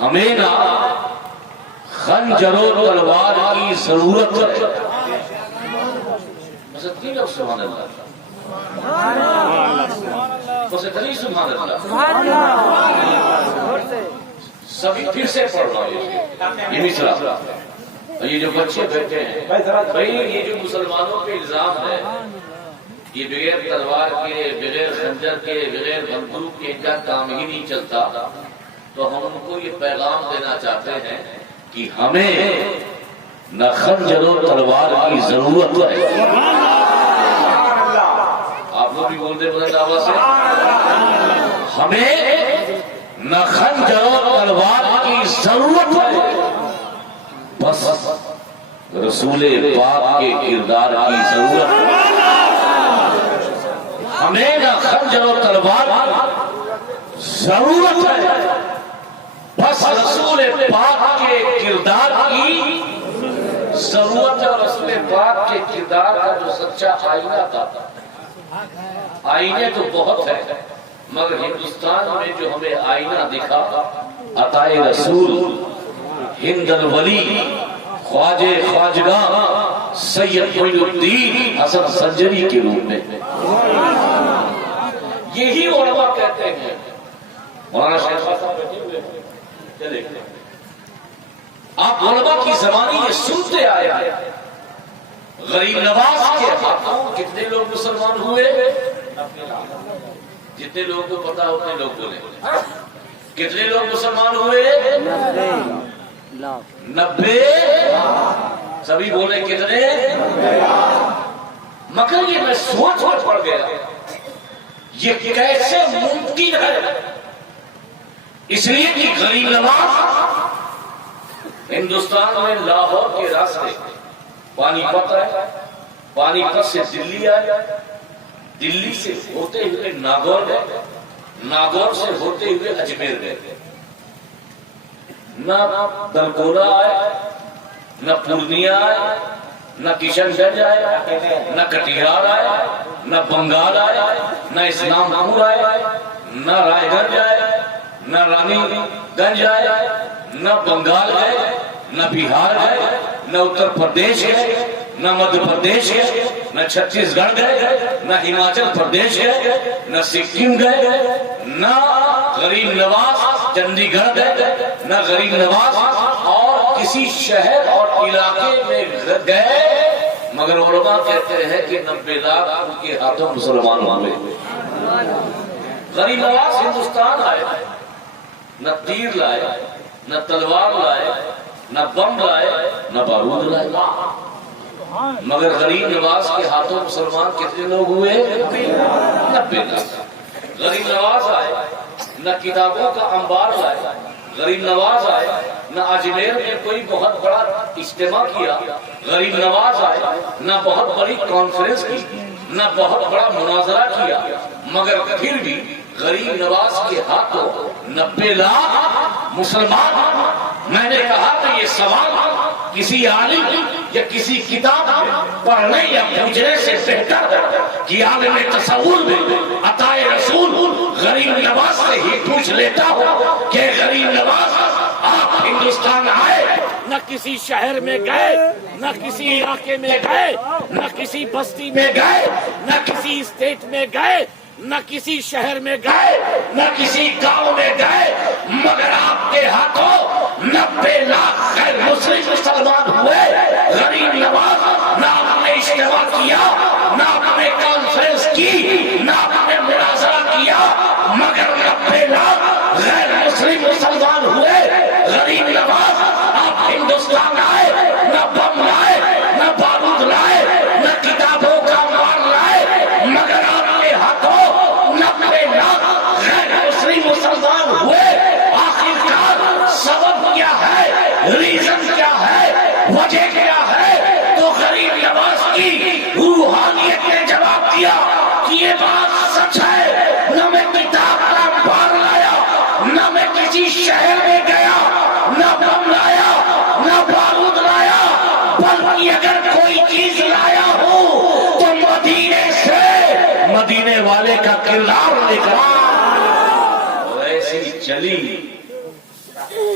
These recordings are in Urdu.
ہمیں نہ خنجر و تلوار کی ضرورت ہے. مسجد لوگ سبحان اللہ سبحان اللہ. سبھی پھر سے پڑھ رہا ہوں یہ مصرع. یہ جو بچے بیٹھے ہیں بھائی، یہ جو مسلمانوں پہ الزام ہے یہ بغیر تلوار کے، بغیر خنجر کے، بغیر بندوق کے ان کا کام ہی نہیں چلتا، تو ہم ان کو یہ پیغام دینا چاہتے ہیں کہ ہمیں نہ خنجر و تلوار کی ضرورت ہے. آپ لوگ بھی بولتے بلند آواز سے، ہمیں نہ خنجر و تلوار کی ضرورت ہے، بس رسول پاک کے کردار کی ضرورت ہے. ہمیں نہ خنجر و تلوار ضرورت ہے، بس رسول پاک کے کردار کی ضرورت ہے. اور رسول پاک کے کردار کا جو سچا آئینہ تھا، آئینے تو بہت ہے مگر ہندوستان میں جو ہمیں آئینہ دکھا، عطائے رسول ہند الولی خواجہ خواجگاہ سید معین الدین حسن سنجری کے روپ میں. یہی علماء کہتے ہیں. مولانا شیخ صاحب بیٹھے ہوئے ہیں، چلے آپ علماء کی زبانی یہ سنتے آئے ہیں. غریب نواز کے ہاتھوں کتنے لوگ مسلمان ہوئے؟ جتنے لوگوں کو پتا اتنے لوگ بولے. کتنے لوگ مسلمان ہوئے؟ 90. سبھی بولے کتنے؟ مگر یہ میں سوچ پڑ گیا یہ کیسے ممکن ہے. اس لیے کہ غریب نواز ہندوستان میں لاہور کے راستے پانی پت ہے، پانی پت سے دلی آئے، دلی سے ہوتے ہوئے ناگور گئے، ناگور سے ہوتے ہوئے اجمیر گئے. نہ دلگولا آئے، نہ پورنیہ آئے، نہ کشن گنج آئے، نہ کٹیہار آئے، نہ بنگال آئے، نہ اسلام پور آئے، نہ رائے گنج آئے، نہ رانی گنج آئے، نہ بنگال گئے، نہ بہار گئے، نہ اتر پردیش گئے، نہ مدھیہ پردیش گئے، نہ چھتیس گڑھ گئے، نہ ہماچل پردیش گئے، نہ سکم گئے، نہ غریب نواز چندی گڑھ گئے، نہ غریب نواز اور کسی شہر اور علاقے میں گئے. مگر علماء کہتے ہیں کہ 90 لاکھ ان کے ہاتھوں مسلمان ہوئے. غریب نواز ہندوستان آئے، نہ تیر لائے، نہ تلوار لائے، نہ بم لائے، نہ بارود لائے. مگر غریب نواز کے ہاتھوں مسلمان کتنے لوگ ہوئے؟ 90 لاکھ. غریب نواز آئے، نہ کتابوں کا انبار لائے. غریب نواز آئے، نہ اجمیر میں کوئی بہت بڑا اجتماع کیا. غریب نواز آئے، نہ بہت بڑی کانفرنس کی، نہ بہت بڑا مناظرہ کیا. مگر پھر بھی غریب نواز کے ہاتھوں 90 لاکھ مسلمان. میں نے کہا کہ یہ سوال کسی عالم یا کسی کتاب پڑھنے یا پوچھنے سے بہتر ہے کہ عالم تصور میں عطائے رسول غریب نواز سے ہی پوچھ لیتا ہوں کہ غریب نواز آپ ہندوستان آئے، نہ کسی شہر میں گئے، نہ کسی علاقے میں گئے، نہ کسی بستی میں گئے، نہ کسی اسٹیٹ میں گئے، نہ کسی شہر میں گئے، نہ کسی گاؤں میں گئے، مگر آپ کے ہاتھوں 90 لاکھ غیر مسلم مسلمان ہوئے. غریب نواز نہ آپ نے اجتماع کیا، نہ آپ نے کانفرنس کی، نہ آپ نے مناظرہ کیا، مگر 90 لاکھ غیر مسلم مسلمان ہوئے. غریب نواز آپ ہندوستان آئے، نہ بم لائے، نہ بارود لائے، نہ کتابوں کا انبار لائے، مگر آپ کے ہاتھوں 90 لاکھ غیر مسلم مسلمان ہوئے. آخرکار سبب کیا ہے؟ ریزن کیا ہے؟ وجہ کیا ہے؟ تو غریب نواز کی روحانیت نے جواب دیا کہ یہ بات سچ ہے. نہ میں کتاب کا انبار لایا، نہ میں کسی شہر میں گیا، نہ بم لایا، نہ بارود لایا، بلکہ اگر کوئی چیز لایا ہوں تو مدینے سے، مدینے والے کا کردار لے کر. ایسی چلی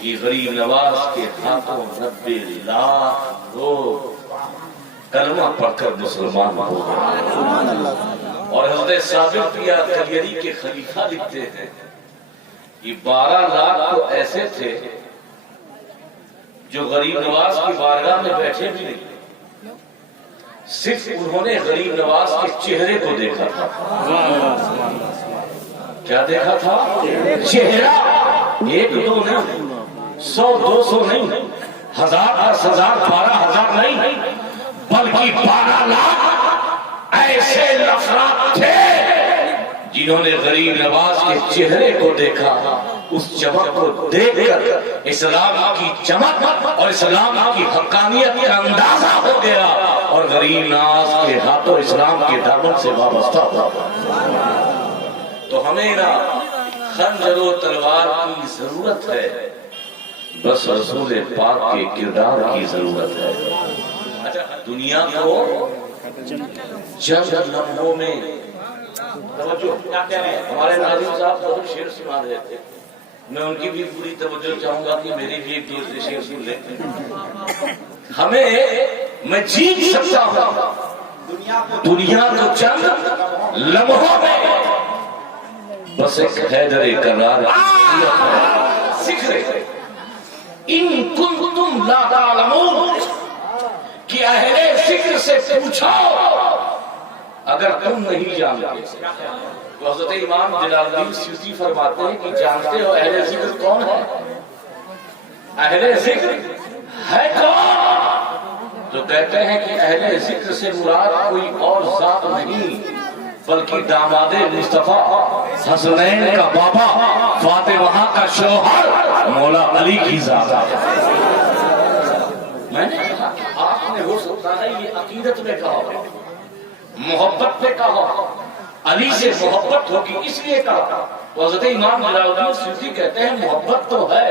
کہ غریب نواز کے ہاتھوں 90 لاکھ لوگ کلمہ پڑھ کر مسلمان ہو گئے. اور حضرت ثابت کلیری کے خلیفہ لکھتے ہیں کہ 12 لاکھ تو ایسے تھے جو غریب نواز کی بارگاہ میں بیٹھے بھی نہیں، صرف انہوں نے غریب نواز کے چہرے کو دیکھا تھا. کیا دیکھا تھا؟ چہرہ. 1 2 نہیں، 100 200 نہیں، 1000 10,000 12,000 نہیں، بلکہ 12 لاکھ ایسے افراد تھے جنہوں نے غریب نواز کے چہرے کو دیکھا. اس چمک کو دیکھ کر اسلام کی چمک اور اسلام کی حقانیت کا اندازہ ہو گیا اور غریب نواز کے ہاتھوں اسلام کے دامن سے وابستہ ہوا. تو ہمیں نہ خنجر و تلوار کی ضرورت ہے، بس رسول پاک کے کردار کی ضرورت ہے. دنیا کو چند لمحوں میں ہمارے ناظرین صاحب بہت شعر سنا رہے تھے، میں ان کی بھی پوری توجہ چاہوں گا کہ میری بھی ایک دوسرے شعر سن لیں. میں جیت سکتا ہوں دنیا کو چند لمحوں میں، بس ایک حیدر کرار ذکر ان کنتم لا تعلمون کہ اہل ذکر سے پوچھو اگر تم نہیں جانتے. تو حضرت امام جلال الدین سیوطی فرماتے ہیں کہ جانتے ہو اہل ذکر کون ہے؟ اہل ذکر ہے کون؟ تو کہتے ہیں کہ اہل ذکر سے مراد کوئی اور ذات نہیں بلکہ داماد مصطفیٰ حسنین کا بابا فاطمہ کا شوہر مولا علی کی ذات ہے. میں نے کہا کہ آپ نے ہو سکتا ہے یہ عقیدت میں کہا ہو، محبت میں کہا ہو، علی سے محبت ہوگی اس لیے کہا. تو حضرت امام جلال الدین سیوطی کہتے ہیں محبت تو ہے،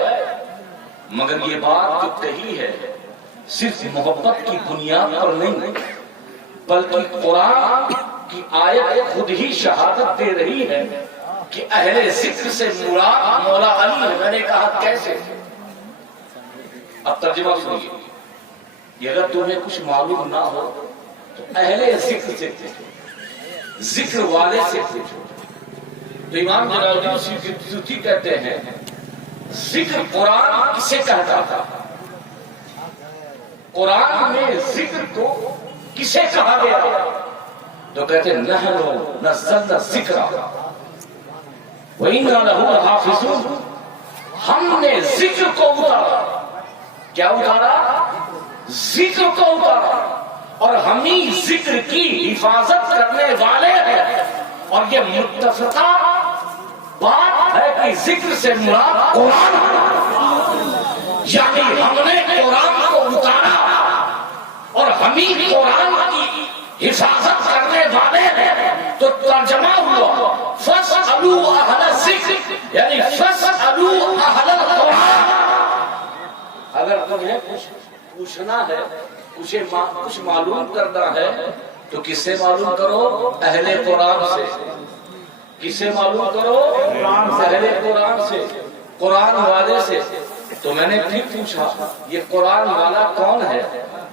مگر یہ بات جو کہی ہے صرف محبت کی بنیاد پر نہیں بلکہ قرآن کی آیت خود ہی شہادت دے رہی ہے کہ اہل ذکر سے مراد مولا علی ہے. میں نے کہا کیسے؟ اب ترجمہ سنیے. یہ اگر تمہیں کچھ معلوم نہ ہو تو اہل ذکر سے پوچھو، ذکر والے سے پوچھو. تو امام جلال الدین سیوطی کہتے ہیں ذکر قرآن کسے کہتا تھا؟ قرآن میں ذکر کو کسے کہا گیا؟ تو کہتے ہیں نحن نزلنا الذکر وَإِنَّا لَهُ لَحَافِظُونَ. ہم نے ذکر کو اتارا. کیا اتارا؟ ذکر کو اتارا، اور ہم ہی ذکر کی حفاظت کرنے والے ہیں. اور یہ متفقہ بات ہے کہ ذکر سے مراد قرآن ہے، یعنی ہم نے قرآن کو اتارا اور ہم ہی قرآن کی حفاظت کرنے والے ہیں. تو ترجمہ ہوا فَاسْأَلُوا أَهْلَ الذِّكْرِ، یعنی فَاسْأَلُوا أَهْلَ الْقُرْآنِ. اگر تمہیں کچھ پوچھنا ہے، کچھ معلوم کرنا ہے تو کس سے معلوم کرو؟ اہل قرآن سے. کس سے معلوم کرو؟ اہل قرآن سے، قرآن والے سے. تو میں نے پھر پوچھا یہ قرآن والا کون ہے؟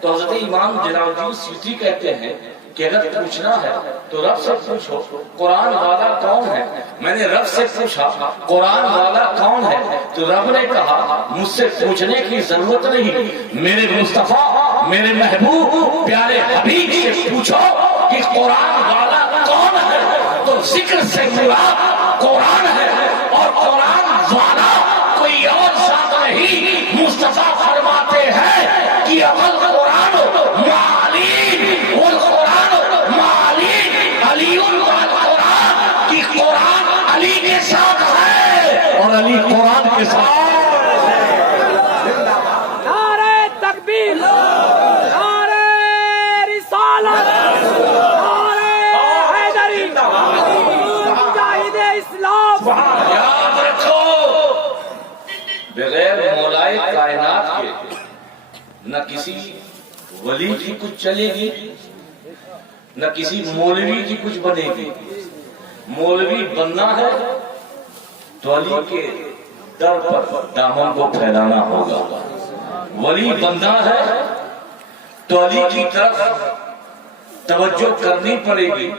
تو حضرت امام جلال الدین سیوطی کہتے ہیں کہ اگر پوچھنا ہے تو رب سے پوچھو قرآن والا کون ہے. میں نے رب سے پوچھا قرآن والا کون ہے، تو رب نے کہا مجھ سے پوچھنے کی ضرورت نہیں، میرے مصطفیٰ میرے محبوب پیارے حبیب سے پوچھو کہ قرآن والا کون ہے. تو ذکر سے مراد قرآن ہے، اور قرآن والا کوئی اور ذات نہیں. مصطفیٰ فرماتے ہیں کہ اول قرآن معلی والقرآن معلی علی والقرآن، کی قرآن علی کے ساتھ ہے اور علی قرآن کے ساتھ. نعرہ تکبیر، نعرہ رسالت، نعرہ حیدری، مجاہد اسلام. یاد رکھو بغیر مولائے کائنات کے نہ کسی ولی کی کچھ چلے گی نہ کسی مولوی کی کچھ بنے گی. مولوی بننا ہے تو علی کے در پر دامن کو پھیلانا ہوگا. ولی بندہ ہے تو علی کی طرف توجہ کرنی پڑے گی.